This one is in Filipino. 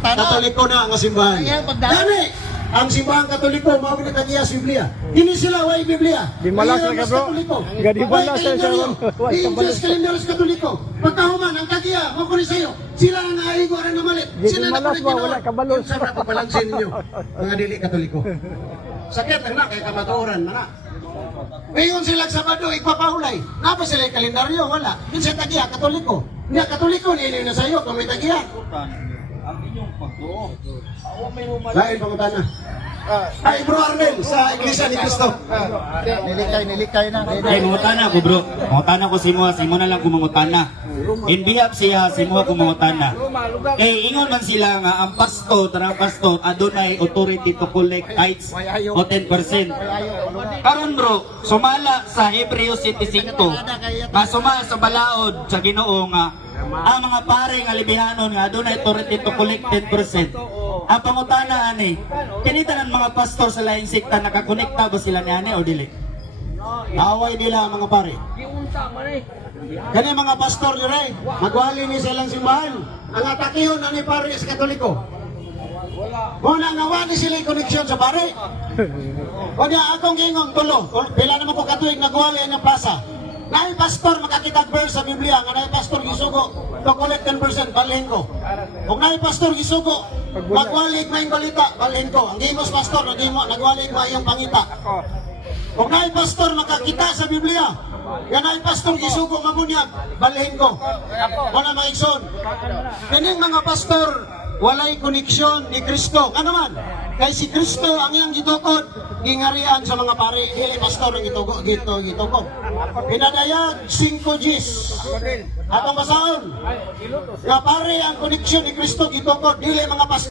Katoliko na ang simbahan. Gani, ang simbahan Katoliko, mao ni tagiya sa Biblia. Hindi sila way Biblia. Di malas na ka, bro. Gadi malas sa Sharon. Injil kalendar sa Katoliko. Pagkahuman ang tagiya, mo ko ni sayo. Sila ang aigo ra na malit. Sila na malas ba, wala kabalo. Sa pagbalansin ninyo, mga dili Katoliko. Sakit lang na kay kamatuoran na. Ngayon sila Sabado, ipapahulay. Napa sila yung kalendaryo? Wala. Yun sa tagiya, Katoliko. Hindi, Katoliko, nilin na sa'yo kung may tagiya. Ang inyong pagdo. Lain pangutana. Ay, Bro Arnel, sa Iglesia ni Cristo. Nilikay na. Ay, mangutana ko bro. Mangutana ko si mo na lang kumangutana. In behalf siya, si mo kumangutana. Eh, ingon man sila nga ang tarang pasto, adunay authority to collect tithes o 10%. Karon bro, sumala sa Hebreo 7:5, nga sumala sa balaod sa Ginoo nga ang mga pare nga libihanon nga adunay authority to collect 10%. Ang pangutana ani, kinitanan mga pastor sa laing sekta nakakonekta ba sila ni ani o dili? Away nila ang mga pare. Kani mga pastor dire, magwali ni silang simbahan. Ang atakihon na ni pare sa Katoliko. Muna nga wali sila yung koneksyon sa pare. O niya akong ingong tulo. Pila naman ko katuig nagwali ang plaza. Naay pastor makakita verse sa Biblia nga naay pastor gisugo to collect 10% balhin ko. Kung naay pastor gisugo magwali may balita balhin ko. Ang gimos pastor nagwali ko iyong pangita. Kung naay pastor makakita sa Biblia nga naay pastor gisugo mabunyag balhin ko. Wala maigsoon. Kining mga pastor walay koneksyon ni Kristo. Ano man? Kay si Kristo ang iyang gitukod, gingarian sa mga pare. Dili pastor ang gitugo. Pinadayag 5 Gs. Atong basaon. Nga pare ang koneksyon ni Kristo gitukod, dili mga pastor.